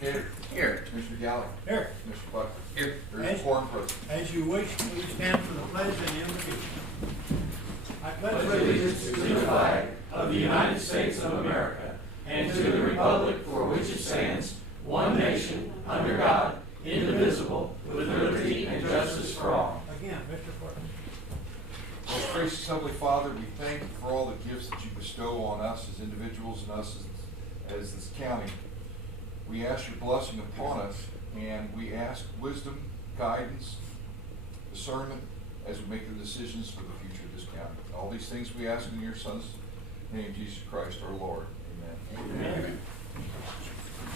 Cater. Here. Commissioner Galley. Here. Commissioner Buck. Here. There's a quorum present. As you wish, please stand for the pledge and the invocation. I pledge Allegiance to the flag of the United States of America and to the republic for which it stands, one nation, under God, indivisible, with liberty and justice for all. Again, Mr. Clerk. Most gracious Heavenly Father, we thank you for all the gifts that you bestow on us as individuals and us as this county. We ask your blessing upon us, and we ask wisdom, guidance, discernment as we make the decisions for the future of this county. All these things we ask in your Son's name, Jesus Christ, our Lord. Amen. Amen.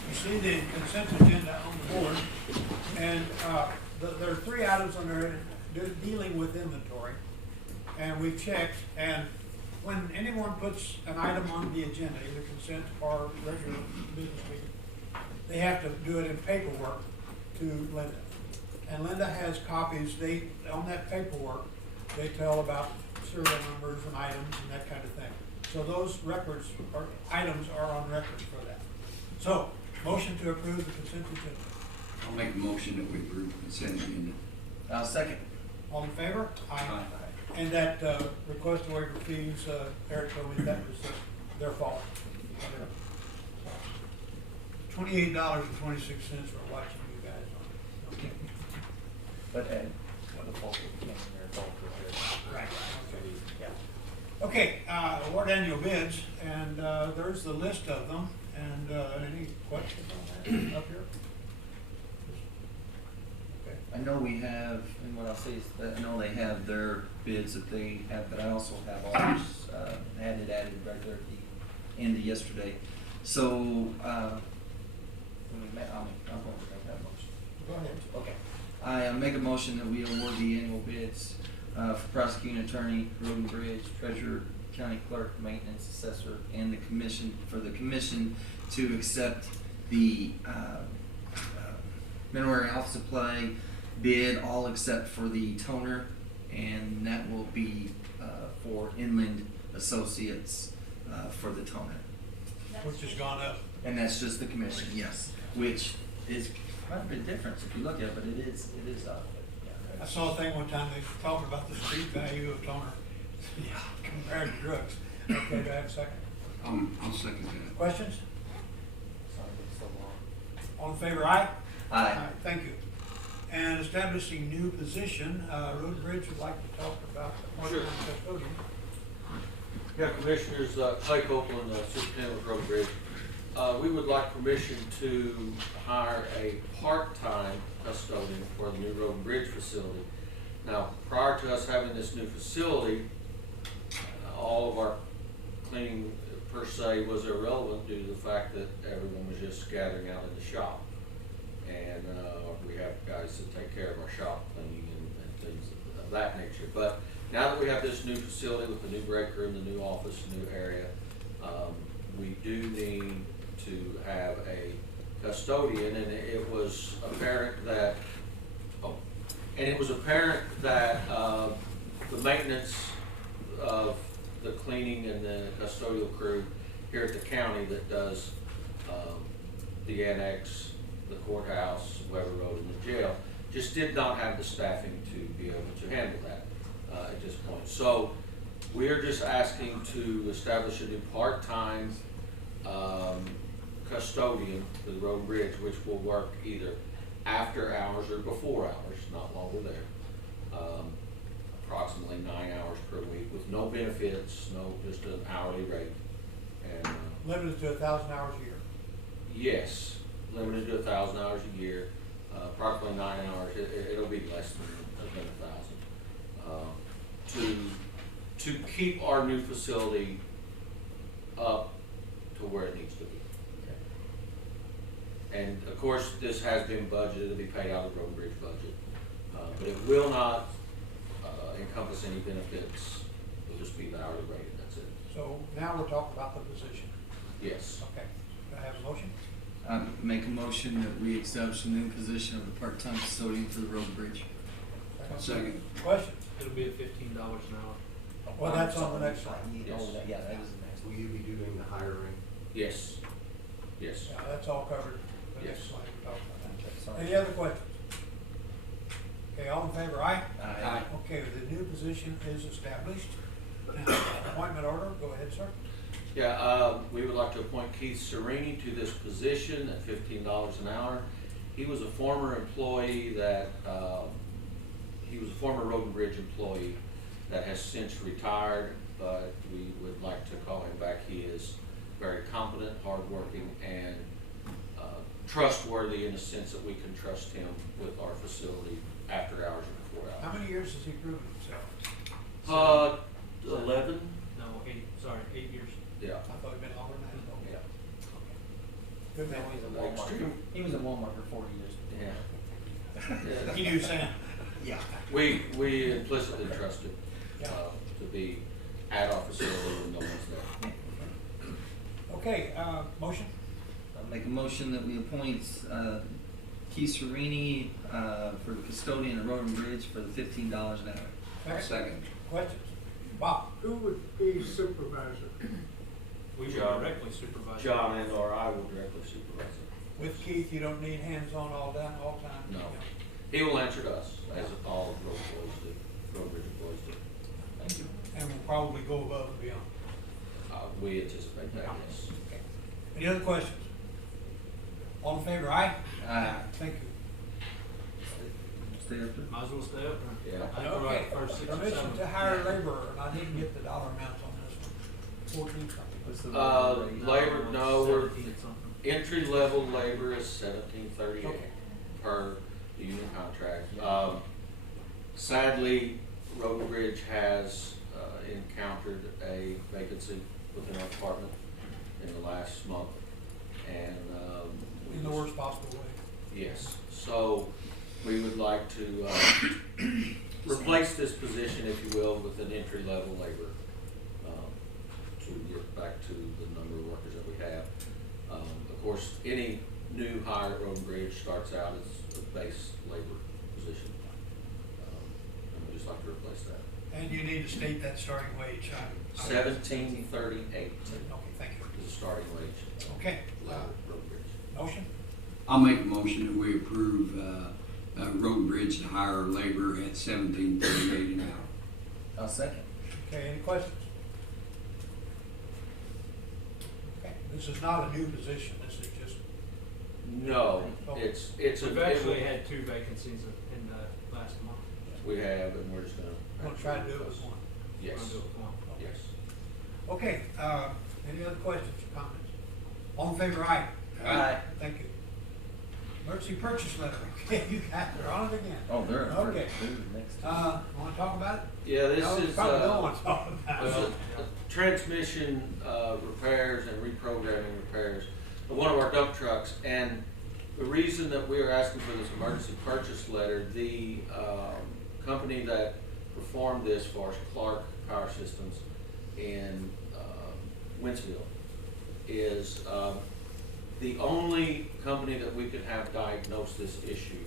You see the consent agenda on the board, and there are 3 items on there dealing with inventory, and we've checked, and when anyone puts an item on the agenda, either consent or regular business meeting, they have to do it in paperwork to Linda. And Linda has copies. On that paperwork, they tell about serial numbers and items and that kind of thing. So those records or items are on record for that. So, motion to approve the consent agenda. I'll make a motion that we approve the consent agenda. I'll second. All in favor? Aye. And that request to waiver fees, Eric told me that was their fault. $28.26 for watching you guys on it. But Ed, what the fault came in there, fault was there. Right. Okay, award annual bids, and there's the list of them, and any questions on that up here? Okay. I know we have, and what I'll say is that I know they have their bids that they have, but I also have ours added right there at the end of yesterday. So, when we met, I'm going to make that motion. Go ahead. Okay. I make a motion that we award the annual bids for prosecuting attorney, road and bridge, treasurer, county clerk, maintenance assessor, and the commission, for the commission to accept the mineral office supply bid, all except for the toner, and that will be for Inland Associates for the toner. Which has gone up. And that's just the commission, yes, which is quite a bit different if you look at it, but it is up. Yeah, I saw a thing one time, they were talking about the street value of toner compared to drugs. Okay, do I have a second? I'll second that. Questions? Sorry, it's so long. All in favor, aye? Aye. Thank you. And establishing new position, Road and Bridge would like to talk about the part-time custodian. Yeah, Commissioners, Clay Copeland, Superintendent of Road and Bridge. We would like permission to hire a part-time custodian for the new Road and Bridge facility. Now, prior to us having this new facility, all of our cleaning per se was irrelevant due to the fact that everyone was just gathering out in the shop. And we have guys that take care of our shop cleaning and things of that nature. But now that we have this new facility with the new break room, the new office, new area, we do need to have a custodian, and it was apparent that the maintenance of the cleaning and the custodial crew here at the county that does the annex, the courthouse, Weber Road, and the jail just did not have the staffing to be able to handle that at this point. So we are just asking to establish a new part-time custodian for the Road and Bridge, which will work either after hours or before hours, not while we're there. Approximately 9 hours per week with no benefits, just an hourly rate. And Limited to 1,000 hours a year. yes, limited to 1,000 hours a year, approximately 9 hours. It'll be less than 1,000. To keep our new facility up to where it needs to be. And of course, this has been budgeted to be paid out of the Road and Bridge budget, but it will not encompass any benefits. It'll just be the hourly rate, and that's it. So now we're talking about the position. Yes. Okay. Do I have a motion? I make a motion that we establish a new position of the part-time custodian for the road and bridge. Second. Questions? It'll be at $15 an hour. Well, that's on the next slide. Yes. Yeah, that is the next Will one. you be doing the hiring? Yes. Yes. Yeah, that's all covered. but Yes. that's why we talked about that. Sorry. Any other questions? Okay, all in favor, aye? Aye. Okay, the new position is established. Now, appointment order, go ahead, sir. Yeah, we would like to appoint Keith Serini to this position at $15 an hour. He was a former employee that, he was a former Road and Bridge employee that has since retired, but we would like to call him back. He is very competent, hardworking, and trustworthy in the sense that we can trust him with our facility after hours and before How hours. many years has he proven himself? 11? No, 8 years. Yeah. I thought it'd been longer than that. Yeah. Good No, man. he's at Walmart. Extreme. He was at Walmart for 40 years. Yeah. He knew Sam. Yeah. We implicitly trust him Yeah. to be at our facility when no one's there. Okay, motion? I'll make a motion that we appoint Keith Serini for the custodian at Road and Bridge for the $15 an hour. I'll second. Questions? Bob? Who would be supervisor? We would John. directly supervise. John and or I will directly supervise him. With Keith, you don't need hands-on all time? No. He will answer to us, as all road employees do, road bridge employees do. Thank you. And we'll probably go above and beyond. We anticipate that, yes. Okay. Any other questions? All in favor, aye? Aye. Thank you. Stay up there. Might as well stay up. Yeah. I think we're Okay, right first 6 or 7. permission to hire laborer, and I didn't get the dollar amounts on this one. 14 something. What's the Labor, no, we're, 17 something. entry level labor is $17.38 Okay. per union contract. Sadly, Road and Bridge has encountered a vacancy within our department in the last month, and we In the just- worst possible way. Yes, so we would like to replace this position, if you will, with an entry-level labor to get back to the number of workers that we have. Of course, any new hire at Road and Bridge starts out as a base labor position. And we just like to replace that. And you need to state that starting wage. $17.38 Okay, thank you. is the starting wage. Okay, Labor at Road and Bridge. motion? I'll make a motion that we approve, Road and Bridge to hire labor at $17.38 an hour. I'll second. Okay, any questions? Okay, this is not a new position, this is just, No, it's a. We've actually had 2 vacancies in the last month. We have, and we're just gonna. we'll try to do it with one. We're Yes, gonna do it with one. yes. Okay, any other questions or comments? All in favor, aye? Aye. Thank you. Emergency purchase letter, okay, you got, they're on it again. Oh, they're Okay. next. Wanna talk about it? Yeah, this No, you is, probably don't wanna talk about well, it. transmission, repairs and reprogramming repairs of one of our dump trucks. And the reason that we are asking for this emergency purchase letter, the, company that performed this for us, Clark Power Systems in, Wentzville, is, the only company that we could have diagnose this issue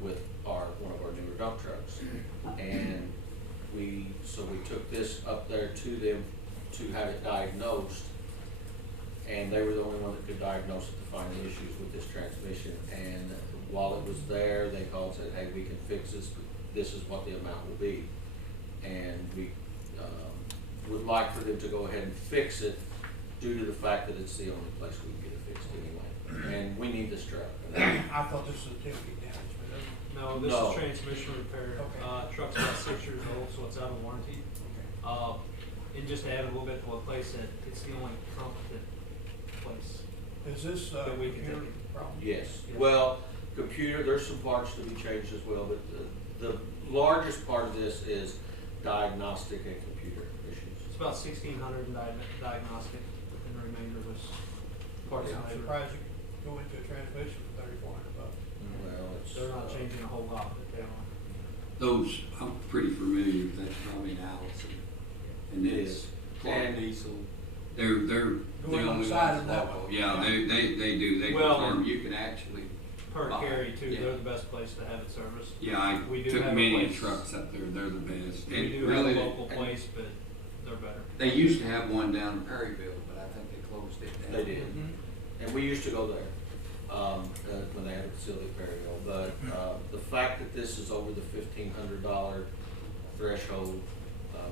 with one of our newer dump trucks. And so we took this up there to them to have it diagnosed, and they were the only one that could diagnose it to find the issues with this transmission. And while it was there, they called and said, hey, we can fix this, but this is what the amount will be. And we would like for them to go ahead and fix it, due to the fact that it's the only place we can get it fixed anyway. And we need this truck. I thought this was activity damage, but it No, this No. is transmission repair. Okay. Truck's about 6 years old, so it's out of warranty. And just to add a little bit to what Clay said, it's the only pump that place. Is this, That we can computer take it. problem? Yes, Yeah. well, computer, there's some parts to be changed as well, but the largest part of this is diagnostic and computer issues. It's about 1,600 in diagnostic, and the remainder was parts Yeah, and I'm labor. surprised you go into a transmission for $3,400. Well, it's. They're not changing a whole lot, but they are. Those, I'm pretty familiar with that, probably Allison. And It it's is. Clark And- Diesel. They're the Going on only the side ones of that local. one. Yeah, they do, they Well, perform, you can actually, Per Wow. carry too, Yeah. they're the best place to have it serviced. yeah, We I do took have a many place- trucks up there, they're the best. We And do really, have a local place, but they're better. they used to have one down in Perryville, but I think they closed it down. They did. And we used to go there. when they had a facility burial. But, the fact that this is over the $1,500 threshold,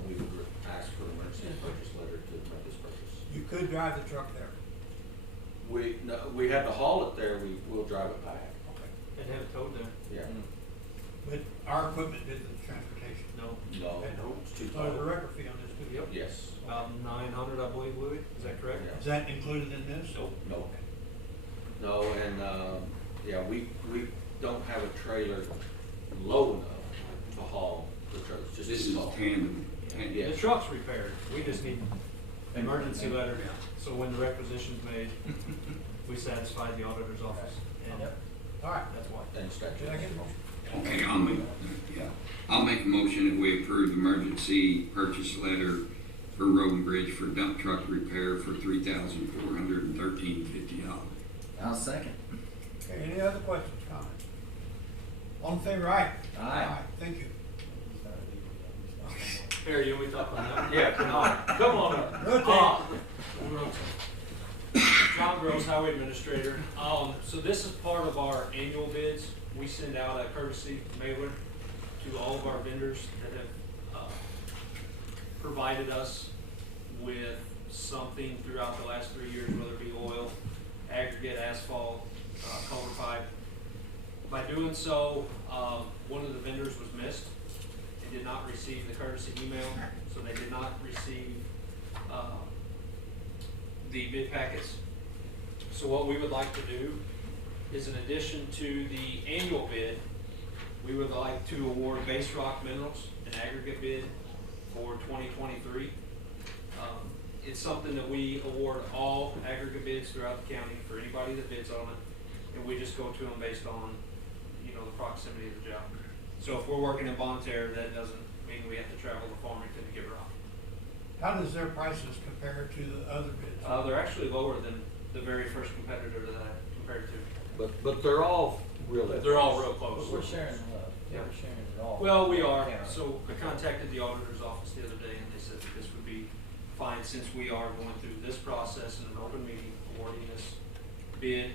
we would ask for an emergency purchase letter to make this purchase. You could drive the truck there. No, we had to haul it there, we'll drive it back. Okay. And have it towed there. Yeah. But our equipment did the transportation. No. No, it's too So there's a tall. record fee on this too. Yep. Yes. About 900, I believe, Louis, is that correct? Yeah. Is that included in this? No. No, and, yeah, we don't have a trailer low enough to haul the truck, it's just This too is tall. tandem. Yeah. The truck's repaired, we just need emergency letter, so when the requisition's made, we satisfy the auditor's office, and Yep. All right. that's why. And statute. Did I get a motion? Okay, I'll make a motion that we approve the emergency purchase letter for Road and Bridge for dump truck repair for $3,413.50. I'll second. Okay, any other questions, comments? All in favor, aye? Aye. Thank you. Harry, you want me to talk on that? Yeah, come on, come on up. Rotate. John Gross, Highway Administrator. So this is part of our annual bids. We send out a courtesy mailer to all of our vendors that have provided us with something throughout the last 3 years, whether it be oil, aggregate, asphalt, culvert pipe. By doing so, one of the vendors was missed and did not receive the courtesy email, so they did not receive the bid packets. So what we would like to do is, in addition to the annual bid, we would like to award Base Rock Minerals an aggregate bid for 2023. It's something that we award all aggregate bids throughout the county for anybody that bids on it, and we just go to them based on, the proximity of the job. So if we're working in Bonne Terre, that doesn't mean we have to travel to Farmington to get rock. How does their prices compare to the other bids? They're actually lower than the very first competitor that I compared to. But they're all real. They're all real close. But we're sharing the love. Yeah, we're sharing it all. Well, we are. Yeah. So I contacted the auditor's office the other day, and they said that this would be fine since we are going through this process in an open meeting, awarding this bid,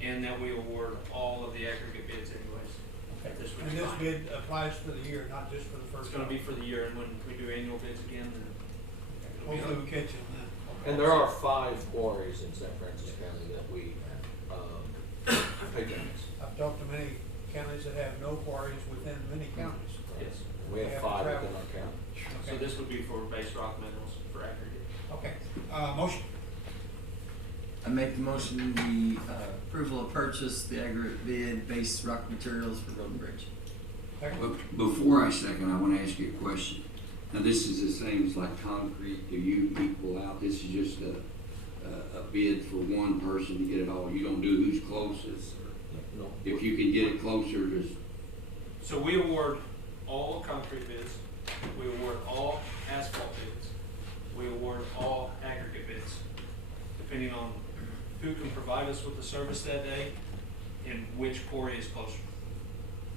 and that we award all of the aggregate bids anyways. Okay. This would And be this fine. bid applies for the year, not just for the first It's gonna one? be for the year, and when we do annual bids again, then it'll be Hopefully on. we catch them then. And there are 5 quarries in St. Francis County that we, pay tax. I've talked to many counties that have no quarries within many counties. Yes. We They have have to 5 travel. within our county. So this would be for Base Rock Minerals for aggregate. Okay, motion. I make the motion, the approval of purchase, the aggregate bid, Base Rock Materials for Road and Bridge. Second. But before I second, I want to ask you a question. Now, this is the same as like concrete. Do you equal out? This is just a bid for one person to get it all. You don't do who's closest. No. If you can get it closer, just So we award all concrete bids, we award all asphalt bids, we award all aggregate bids, depending on who can provide us with the service that day and which quarry is closer.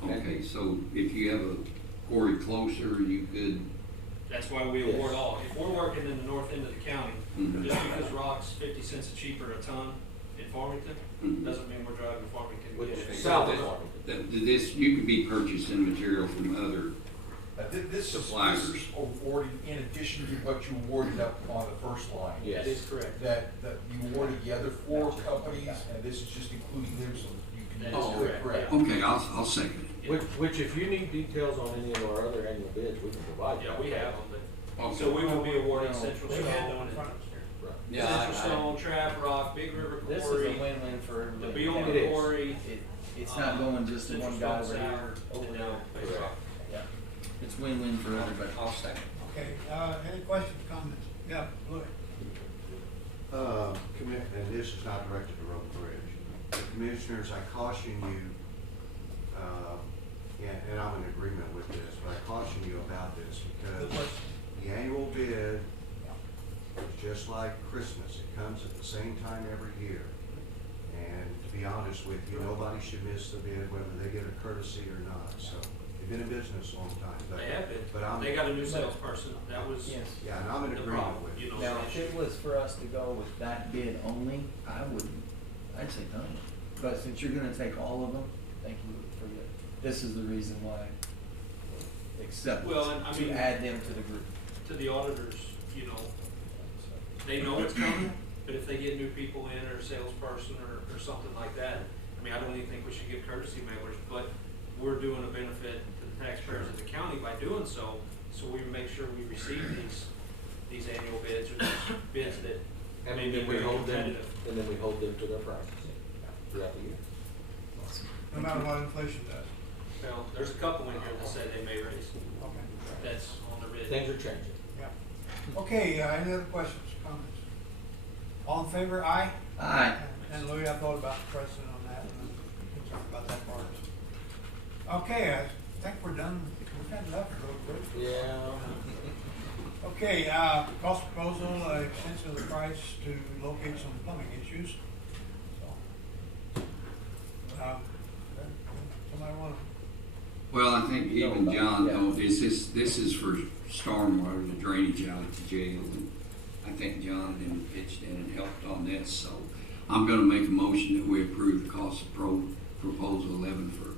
okay. So if you have a quarry closer, you could. That's why we Yes. award all. If we're working in the north end of the county, Mhm. just because rock's 50 cents cheaper a ton in Farmington, Mhm. doesn't mean we're driving to Farmington to Which get is it. south of This- Farmington. This, you could be purchasing material from other. This Suppliers. is awarding in addition to what you awarded up on the first line. Yes. That is correct. That you awarded the other 4 companies, and this is just including them, so you can. That is do it correct, correct. Okay, I'll second it. Which if you need details on any of our other annual bids, we can provide. Yeah, that. we have them, but, Okay. so we will be awarding Central They had them Stone, in front of us here. Right. Central Stone, Trap Rock, Big River This is Quarry, a win-win for the everybody. Beal It is. Quarry. It's not going just to Central one guy Stone over here, South, over and there. now Base Correct. Rock. Yeah. It's win-win for everybody. I'll second. Okay, any questions, comments? Yeah, Louis. And this is not directed to Road and Bridge. Commissioners, I caution you, and I'm in agreement with this, but I caution you about this Good because question. the annual bid is just like Christmas. It comes at the same time every year. And to be honest with you, nobody should miss the bid, whether they get a courtesy or not. So they've been in business a long time. but- They have been. But I'm, They got a new salesperson. That was Yes. yeah, and I'm in the agreement problem, with you you. know. Now, if it was for us to go with that bid only, I'd say done. but since you're gonna take all of them, thank you for that. This is the reason why accept Well, and I to mean- add them to the group. To the auditors, you know, they know it's coming, but if they get new people in or a salesperson or something like that, I mean, I don't even think we should give courtesy mailers, but we're doing a benefit to the taxpayers of the county by doing so, so we make sure we receive these annual bids or these bids that And may be then we very hold them, competitive. and then we hold them to their prices throughout the year. No matter what inflation does. Well, there's a couple in here that say they may raise, Okay. that's on the bid. Things are changing. Yeah. Okay, any other questions, comments? All in favor, aye? Aye. And Louis, I thought about the precedent on that, and I'm concerned about that part. Okay, I think we're done, we've had enough road bridge. Yeah. Okay, cost proposal, extension of the price to locate some plumbing issues. So, somebody want to? Well, I think even John knows this is for stormwater, the drainage out at the jail. And I think John then pitched in and helped on this, so I'm gonna make a motion that we approve the cost of proposal 11 for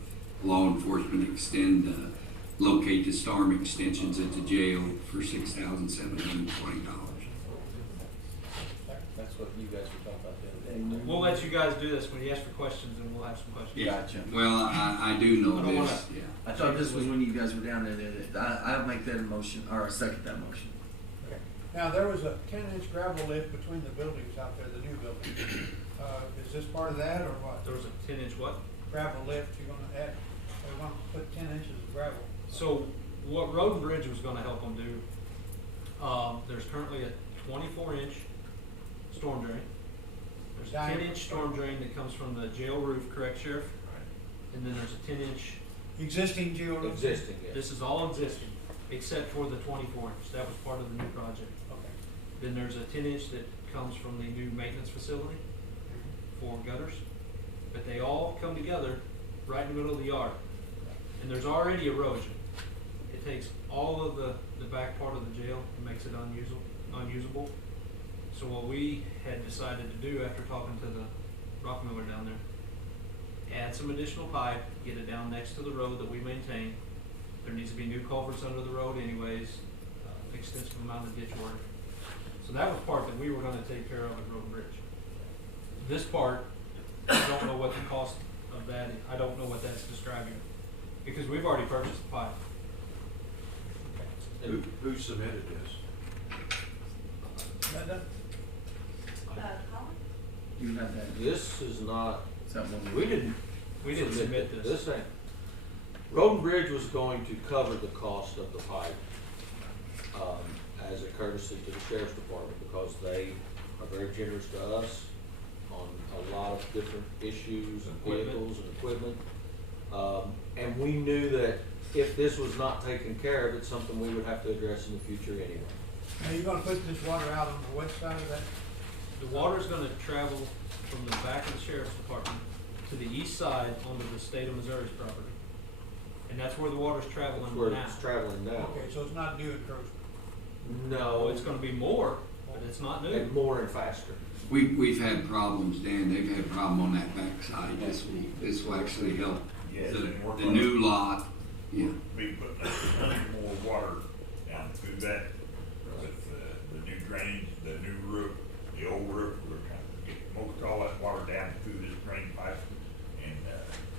law enforcement extend, locate the storm extensions at the jail for $6,720. That's what you guys were talking about the other day. We'll let you guys do this when you ask for questions, and we'll have some questions. Gotcha. Well, I do know I don't wanna- this, yeah. I thought this was when you guys were down there the other day. I'll make that a motion, or I second that motion. Okay. Now, there was a 10-inch gravel lift between the buildings out there, the new building. Is this part of that, or what? There was a 10-inch what? Gravel lift, you're gonna add, they're gonna put 10 inches of gravel. So what Road and Bridge was gonna help them do, there's currently a 24-inch storm drain. There's a Diameter. 10-inch storm drain that comes from the jail roof, correct, Sheriff? And then there's a 10-inch, Existing geo. Existing, yes. this is all existing, except for the 24-inch. That was part of the new project. Okay. Then there's a 10-inch that comes from the new maintenance facility for gutters. But they all come together right in the middle of the yard. And there's already erosion. It takes all of the back part of the jail and makes it unusable. So what we had decided to do after talking to the rock miller down there, add some additional pipe, get it down next to the road that we maintain. There needs to be new culverts under the road anyways, extensive amount of ditch work. So that was part that we were gonna take care of at Road and Bridge. This part, I don't know what the cost of that is. I don't know what that's describing, because we've already purchased the pipe. Who submitted this? Linda? Colin? You have that. This is not, Is that one? we didn't Submit this. This ain't. Road and Bridge was going to cover the cost of the pipe, as a courtesy to the sheriff's department, because they are very generous to us on a lot of different issues and Equipment. vehicles and equipment. And we knew that if this was not taken care of, it's something we would have to address in the future anyway. Now, you're gonna put this water out on the west side of that? The water's gonna travel from the back of the sheriff's department to the east side onto the state of Missouri's property. And that's where the water's traveling That's where now. it's traveling now. Okay, so it's not new encroachment. No, it's gonna be more, but it's not new. And more and faster. We've had problems, Dan, they've had a problem on that backside this week. This will actually help Yes, and we're the gonna new lot, yeah. be putting a ton more water down through that with the new drainage, the new roof, the old roof. We're trying to get most all that water down through this drain pipe. And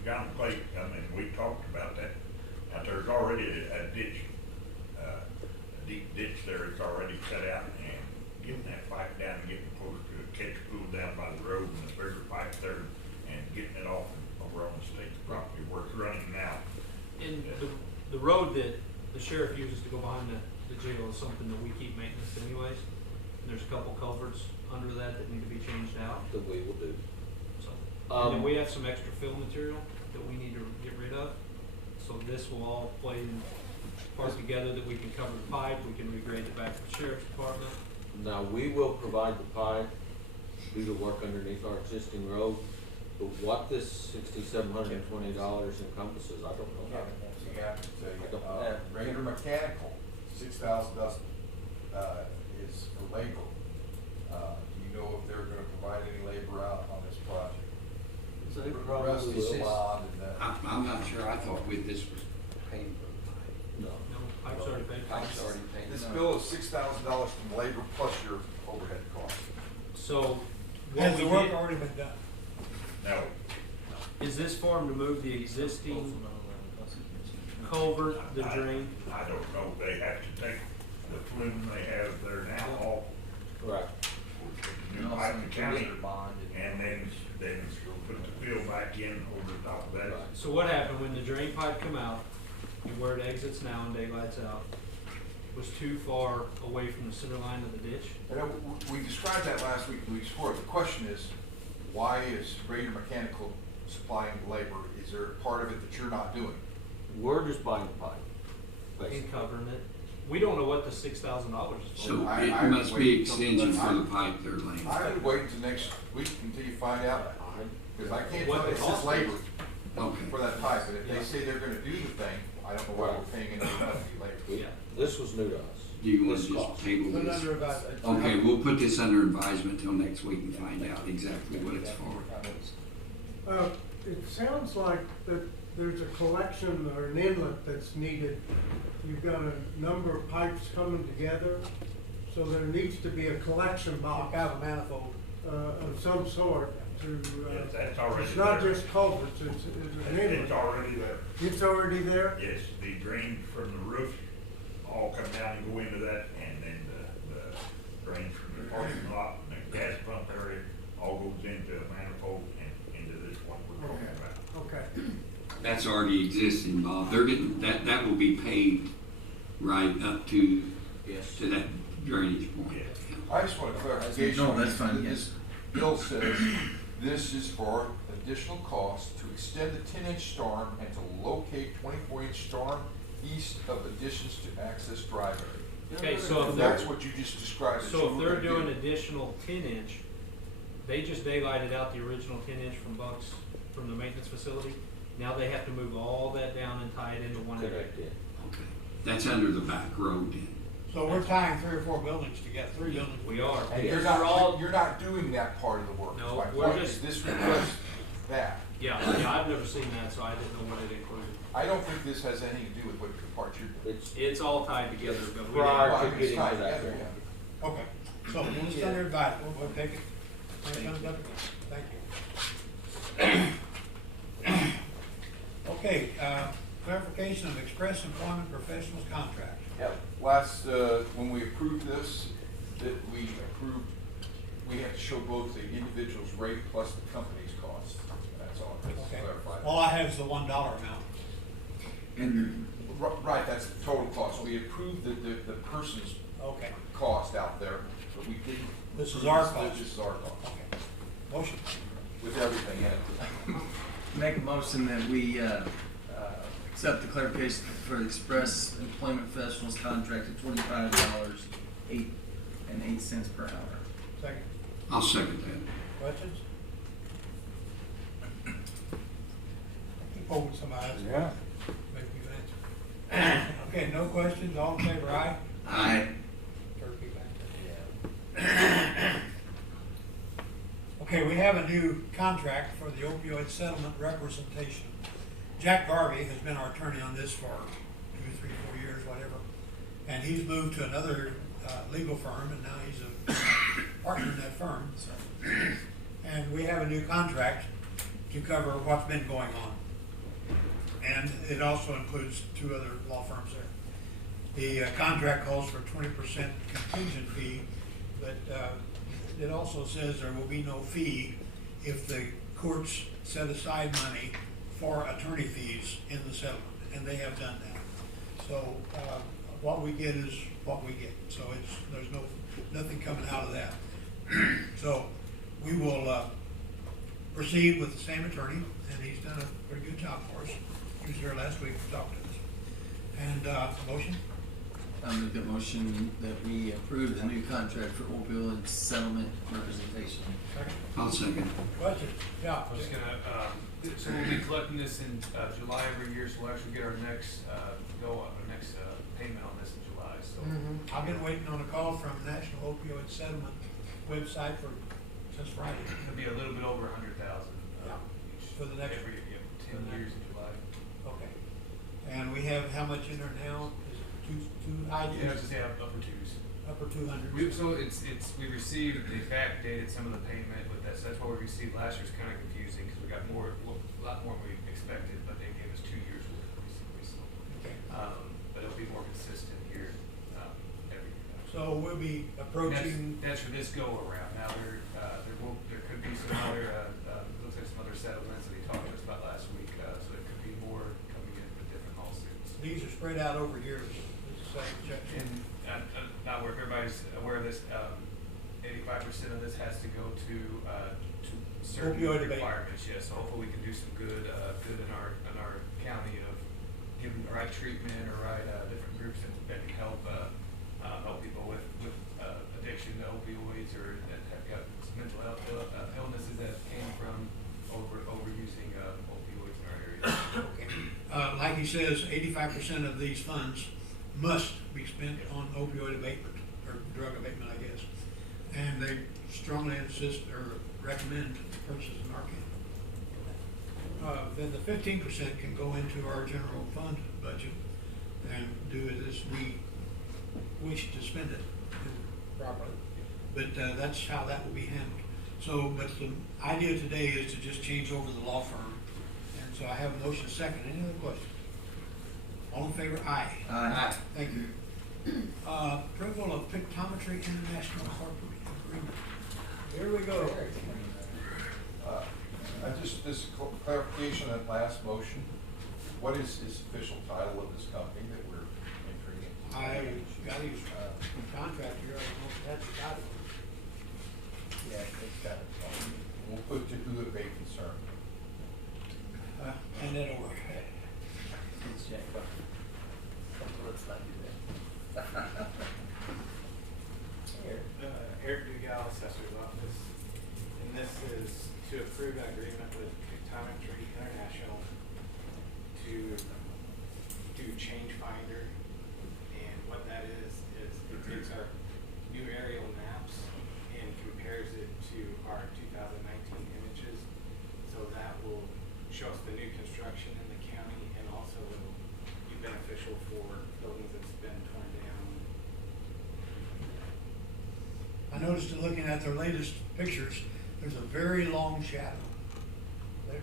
John Clay come and we talked about that. Now, there's already a ditch, a deep ditch there. It's already cut out, and getting that pipe down and getting close to a catch pool down by the road and the bigger pipe there, and getting it off over on the state's property where it's running now. And the road that the sheriff uses to go behind the jail is something that we keep maintenance anyways. And there's a couple culverts under that need to be changed out, That we will do. so. And then we have some extra fill material that we need to get rid of. So this will all play in part together, that we can cover the pipe, we can regrade it back to the sheriff's department. Now, we will provide the pipe, do the work underneath our existing road, but what this $6,720 encompasses, I don't know. You have to tell I don't you, know. Raider Mechanical, 6,000 is for labor. Do you know if they're gonna provide any labor out on this project? Is They Rusty probably will. bond and, I'm not sure, I thought with this was paid for the pipe. No. No, pipe's already paid. Pipe's already paid. this bill is $6,000 from labor plus your overhead costs. So, what Has we the work did, already been done? No, is this for him to move the existing culvert, the drain? I don't know, they have to take the flume they have there now off, Right. the And new also pipe to includes county, their bond and then put the fill back in over the top of that. Right. So what happened when the drain pipe come out, and where it exits now and daylight's out, was too far away from the center line of the ditch? And we described that last week, the week before. The question is, why is Raider Mechanical supplying the labor? Is there a part of it that you're not doing? We're just buying the pipe, basically. And covering it? We don't know what the $6,000 is for. So I it must would be wait till- extension for the pipe they're laying. I would wait until next week until you find out, because I can't What tell the you, it's cost just labor Okay. for that pipe, and if they Yeah. say they're gonna do the thing, I don't know why we're paying another money labor. Yeah. This was new to us. Do you want This to just cost. table Put it this? under advisement. Okay, we'll put this under advisement till next week and find out exactly what it's for. It sounds like that there's a collection or an inlet that's needed. You've got a number of pipes coming together, so there needs to be a collection box Out of a manifold. of some sort to, Yes, that's already it's not there. just culverts, it's an It's inlet. already there. It's already there? Yes, the drain from the roof all come down and go into that, and then the drain from the parking lot and the gas pump area all goes into a manifold and into this one we're talking about. Okay. That's already existing, Bob. They're getting, that will be paid right up to, Yes. to that drainage point. Yes. I just want a clarification. No, that's fine, This bill says this is for additional cost to extend the 10-inch storm and to locate 24-inch storm east of additions to access driveway. Okay, so if And they're, that's what you just described. that you so if were they're gonna doing do. additional 10-inch, they just daylighted out the original 10-inch from Bucks, from the maintenance facility. Now they have to move all that down and tie it into one area. Connect in. Okay. That's under the back road then. So we're tying 3 or 4 buildings together, 3 buildings. We are. And Because you're they're all, not, you're not doing that part of the work. No, My we're point is just- this request that. yeah, I've never seen that, so I didn't know what it included. I don't think this has anything to do with what the part you're doing. It's all tied together, but we Prior Well, I didn't. mean, it's getting tied to that together, point. yeah. Okay, so we'll just under advisement, we'll take it. Thank you. Okay, clarification of express employment professionals contract. Last, when we approved this, that we approved, we had to show both the individual's rate plus the company's cost. That's all, that's Okay, clarified. all I have is the $1 amount. And Right, that's the total cost. We approved the person's Okay, cost out there, but we didn't. This is approve our this- cost. This is our cost, okay. Motion. with everything in it. make a motion that we, accept the clarification for the express employment professionals contract at $25.08 per hour. Second. I'll second that. Questions? I keep holding some eyes. Yeah. Make you answer. Okay, no questions, all in favor, aye? Aye. Turkey back. Okay, we have a new contract for the opioid settlement representation. Jack Garvey has been our attorney on this for 2, 3, 4 years, whatever. And he's moved to another legal firm, and now he's a partner in that firm. And we have a new contract to cover what's been going on. And it also includes 2 other law firms there. The contract calls for 20% contingent fee, but it also says there will be no fee if the courts set aside money for attorney fees in the settlement, and they have done that. So what we get is what we get. So there's nothing coming out of that. So we will proceed with the same attorney, and he's done a pretty good job for us. He was here last week to talk to us. And motion? I make a motion that we approve the new contract for opioid settlement representation. Second. I'll second. Question? Yeah. I was gonna, so we'll be collecting this in, July every year, so we'll actually get our next, payment on this in July, so. I've been waiting on a call from National Opioid Settlement website since Friday. It'll be a little bit over 100,000, Yeah. each For the next, Every, yep, 10 years in July. okay. And we have how much in there now? Is it two Yeah, items? just have upper twos. Upper 200? So we received, they backdated some of the payment with that, so that's what we received last year's kind of confusing, because we got more, a lot more than we expected, but they gave us 2 years worth recently, so. Okay. But it'll be more consistent here, every year now. So we'll be And approaching, that's for this go around. Now there could be some other, looks like some other settlements that he talked to us about last week, so there could be more coming in with different lawsuits. these are spread out over years, it's the same check. And not where everybody's aware of this, 85% of this has to go to certain Opioid abatement. requirements, yes. So hopefully we can do some good in our county of giving the right treatment or right, different groups that can help people with addiction to opioids or that have got some mental health illnesses that came from overusing opioids in our area. Okay. Like he says, 85% of these funds must be spent on opioid abatement, or drug abatement, I guess. And they strongly insist or recommend purchase in our county. Then the 15% can go into our general fund budget and do it as we wish to spend it properly. But that's how that will be handled. So, but the idea today is to just change over the law firm. And so I have a motion second. Any other questions? All in favor? Aye. Aye. Thank you. Approval of Pictometry International Corporate Agreement. Here we go. This clarification on that last motion, what is his official title of this company that we're entering into? I got his contract here. I don't know if that's got it. Yeah, it's got it. We'll put to who it may concern. And then over. It's Jack Buck. Looks like it. Eric Dugal, Assessor's Office, and this is to approve an agreement with Pictometry International to do Change Finder, and what that is it takes our new aerial maps and compares it to our 2019 images, so that will show us the new construction in the county, and also it'll be beneficial for buildings that's been torn down. I noticed in looking at their latest pictures, there's a very long shadow.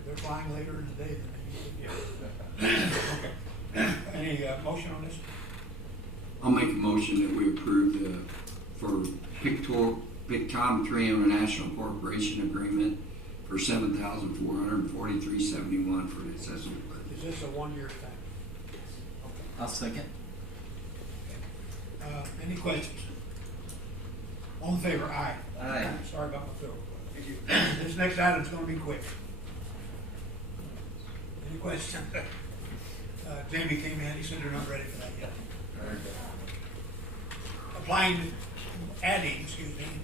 They're flying later in the day than they usually do. Okay. Any motion on this? I'll make a motion that we approve for Pictometry International Corporation Agreement for $7,443.71 for the assessment budget. Is this a one-year thing? I'll second. Any questions? All in favor? Aye. Aye. Sorry about my throat. Thank you. This next item's gonna be quick. Any questions? Jamie came in, he said they're not ready for that yet. Adding,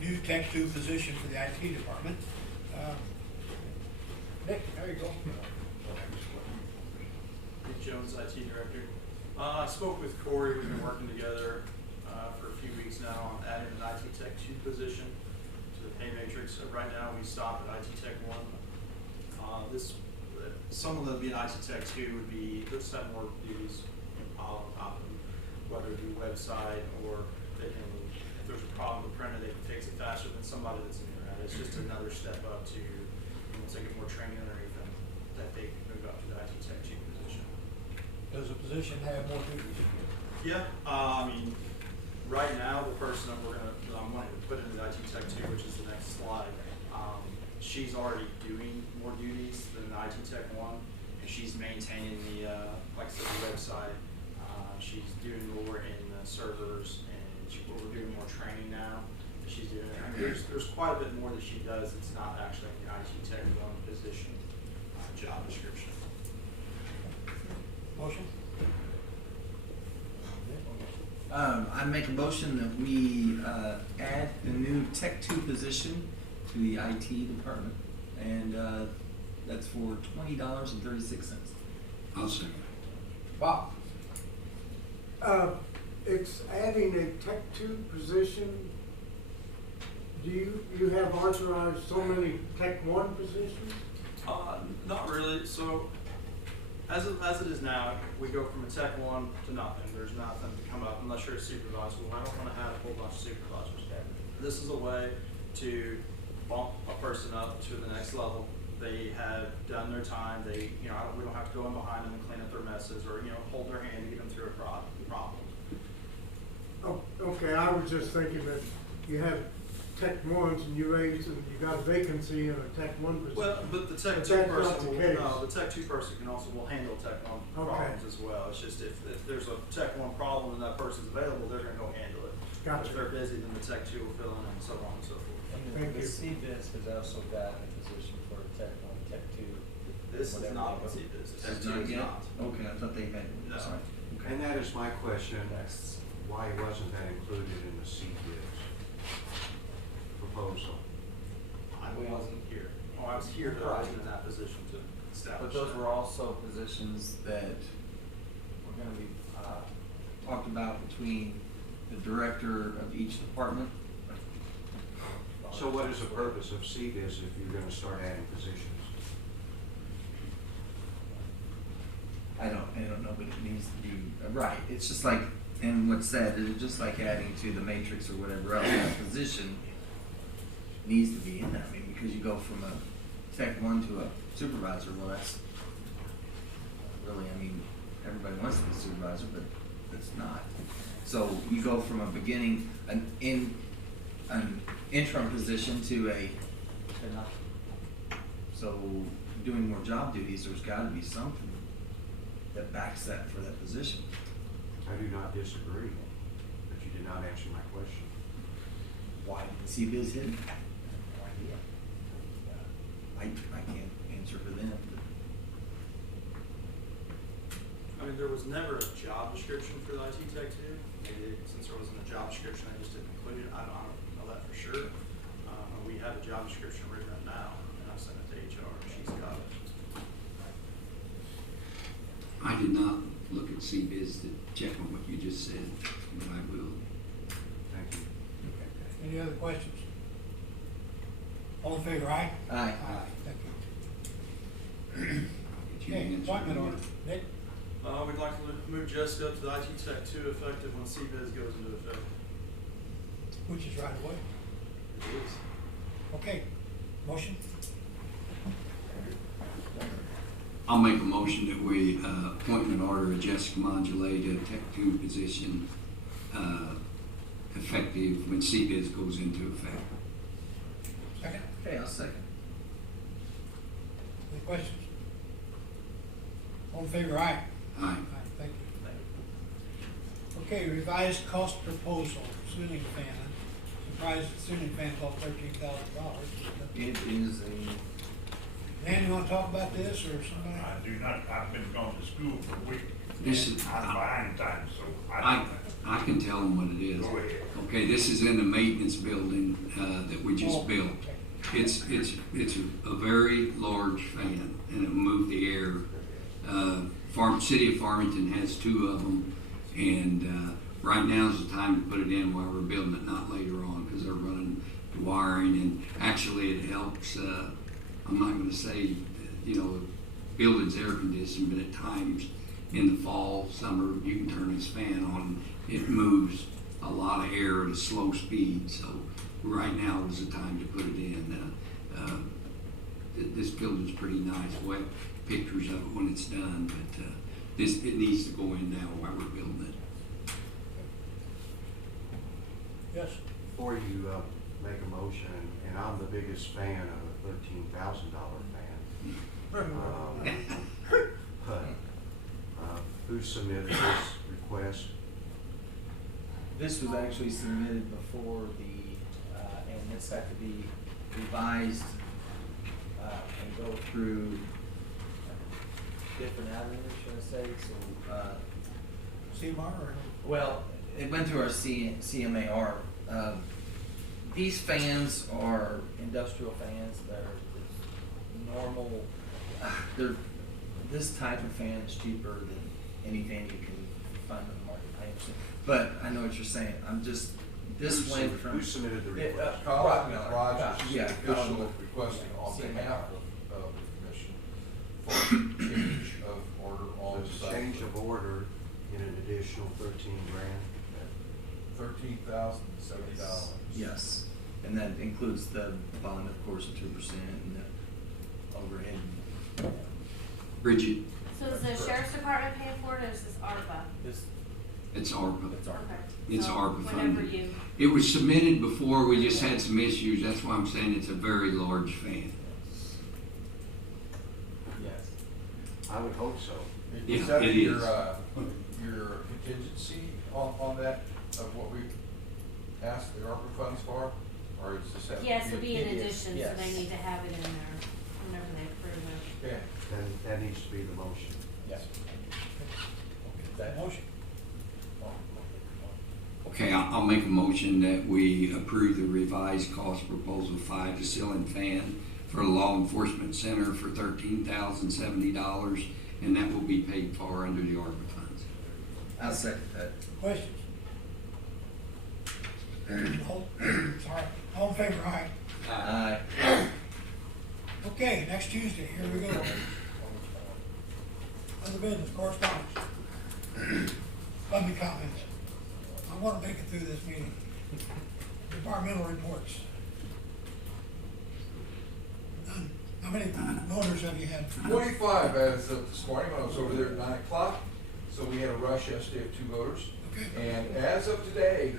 new Tech 2 position for the IT department. Nick, there you go. Nick Jones, IT Director. I spoke with Corey, we've been working together for a few weeks now on adding an IT Tech 2 position to the pay matrix. Right now we stop at IT Tech 1. Some of them being IT Tech 2 would be, let's have more duties on top of them, whether it be website or they can, if there's a problem with the printer, they can fix it faster than somebody that's new at it. It's just another step up to, once they get more training underneath them, that they can move up to the IT Tech 2 position. Does the position have more duties? Yeah, I mean, right now, the person that I'm wanting to put into the IT Tech 2, which is the next slide, she's already doing more duties than the IT Tech 1, and she's maintaining the, like I said, the website. She's doing more in the servers, and we're doing more training now. She's doing, I mean, there's quite a bit more that she does. It's not actually in the IT Tech 1 position job description. Motion? I make a motion that we add the new Tech 2 position to the IT department, and that's for $20.36. I'll second. Bob? It's adding a Tech 2 position. Do you have authorized so many Tech 1 positions? Not really. So, as it is now, we go from a Tech 1 to nothing. There's nothing to come up unless you're a supervisor. Well, I don't want to have a whole bunch of supervisors. This is a way to bump a person up to the next level. They have done their time. They, we don't have to go in behind them and clean up their messes or, hold their hand to get them through a problem. Oh, okay, I was just thinking that you have Tech 1s and you raised, and you got a vacancy in a Tech 1 position. Well, but the Tech But 2 that's not person the will, case. no, the Tech 2 person will handle Tech 1 Okay. problems as well. It's just if there's a Tech 1 problem and that person's available, they're gonna go handle it. Gotcha. If they're busy, then the Tech 2 will fill in and so on and so forth. Thank The you. CBIZ has also got a position for Tech 1, Tech 2. This is whatever not they what go. CBIZ is. This Tech is 2 not is yet? not. Okay, I thought they had, No. sorry. Okay. And that is my question, That's, why wasn't that included in the CBIZ proposal? I wasn't here. Oh, I was here, but I wasn't in that position to establish But those that. were also positions that were gonna be, talked about between the director of each department. So what is the purpose of CBIZ if you're gonna start adding positions? I don't know, but it needs to be, right, it's just like, and what's said, it's just like adding to the matrix or whatever else, that position needs to be in there, I mean, because you go from a Tech 1 to a supervisor, well, that's really, I mean, everybody wants to be a supervisor, but it's not. So you go from a beginning, an interim position to a, so doing more job duties, there's gotta be something that backs that for that position. I do not disagree, but you did not answer my question. Why didn't CBIZ hit it? I can't answer for them, but I mean, there was never a job description for the IT Tech 2. Maybe since there wasn't a job description, I just didn't include it. I don't know that for sure. We have a job description written up now, and I sent it to HR, and she's got it. I did not look at CBIZ to check on what you just said, but I will. Thank you. Any other questions? All in favor, aye? Aye. Thank you. I'll get you Okay, an answer. appointment order. Nick? We'd like to move Jessica up to the IT Tech 2 effective when CBIZ goes into effect. Which is right away. It is. Okay, motion? I'll make a motion that we, appointment order of Jessica Modulay to Tech 2 position, effective when CBIZ goes into effect. Second? okay, I'll second. Any questions? All in favor, aye? Aye. Thank you. Okay, revised cost proposal, ceiling fan. I'm surprised the ceiling fan's all $13,000. It is a, Dan, you wanna talk about this or somebody? I do not, I've been going to school for a week. This is- I'm behind time, so I can tell them what it is. Go ahead. Okay, this is in the maintenance building, that we Oh, just built. It's a very large fan, and it'll move the air. City of Farmington has 2 of them, and, right now is the time to put it in while we're building it, not later on, because they're running the wiring, and actually it helps, I'm not gonna say, the building's air conditioned, but at times in the fall, summer, you can turn this fan on, it moves a lot of air at a slow speed, so right now is the time to put it in. This building's pretty nice. We'll have pictures of it when it's done, but it needs to go in now while we're building it. Yes. Before you make a motion, and I'm the biggest fan of a $13,000 fan. But who submitted this request? this was actually submitted before the, and this had to be revised, and go through different avenues, should I say, so, CMR or? well, it went through our CMAR. These fans are industrial fans. They're normal. This type of fan is cheaper than any fan you can find on the market. I understand, but I know what you're saying. This went from. Who submitted the request? Colin Miller. Rogers, Yeah, the official Colin. requesting on behalf of the commission. change of order on There's a site. change of order in an additional $13,000. $13,070. Yes, and that includes the bond, of course, at 2% and the overhead. Bridget, So is the sheriff's department paying for it, or is this ARPA? it's ARPA. It's our, Okay. It's So ARPA whenever funded. you, It was submitted before, we just had some issues, that's why I'm saying it's a very large fan. yes. I would hope so. Yeah, Is that it your, is. your contingency on that, of what we asked the ARPA funds for? Or is this? have to yes, it'll be in It is, addition, so yes. they need to have it in there whenever they approve it. Okay. Then that needs to be the motion. Yes. Motion. Okay, I'll make a motion that we approve the revised cost proposal 5 to ceiling fan for the law enforcement center for $13,070, and that will be paid for under the ARPA funds. I'll second that. Questions? All in favor, aye. Aye. Okay, next Tuesday, here we go. Other business, correspondence. Public comments. I want to make it through this meeting. Departmental reports. None. How many voters have you had? 25 as of this morning, when I was over there at 9 o'clock. So we had a rush yesterday of 2 voters. Okay. And as of today,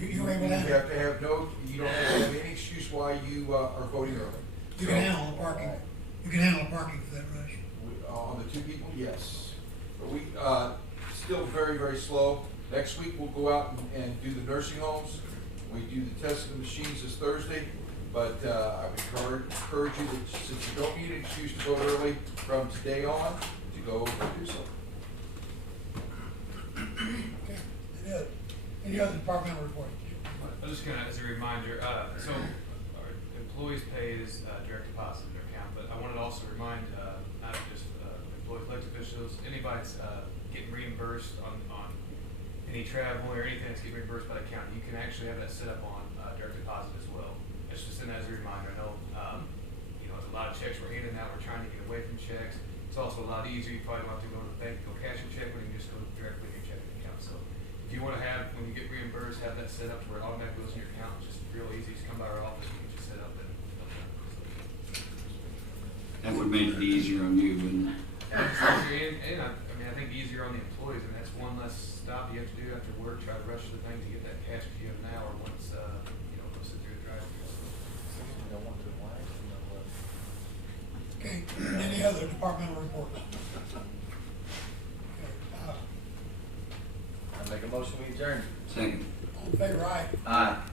You were able you to, have to have you don't have to have any excuse why you are voting early. you can handle the parking. You can handle the parking for that rush. On the 2 people, yes. But we, still very, very slow. Next week, we'll go out and do the nursing homes. We do the test of the machines this Thursday. But I would encourage you that since you don't need an excuse to vote early from today on, to go and do so. Okay. Any other departmental reports? I'm just gonna, as a reminder, so our employees' pay is direct deposit in their account, but I wanted to also remind, not just employees, elected officials, anybody that's getting reimbursed on any travel or anything that's getting reimbursed by the county, you can actually have that set up on direct deposit as well. It's just as a reminder. I know, there's a lot of checks we're handing out, we're trying to get away from checks. It's also a lot easier, you probably don't have to go to the bank, go cash a check, when you can just go directly in your checking account. So if you want to have, when you get reimbursed, have that set up to where it automatically goes in your account, it's just real easy, just come by our office, we can just set up and. That would make it easier on you, wouldn't it? I think easier on the employees, and that's one less stop you have to do after work, try to rush the thing to get that cash if you have an hour once, go sit through the drive. Okay, any other departmental reports? Okay, I make a motion, we adjourn. Second. all in favor, aye. Aye.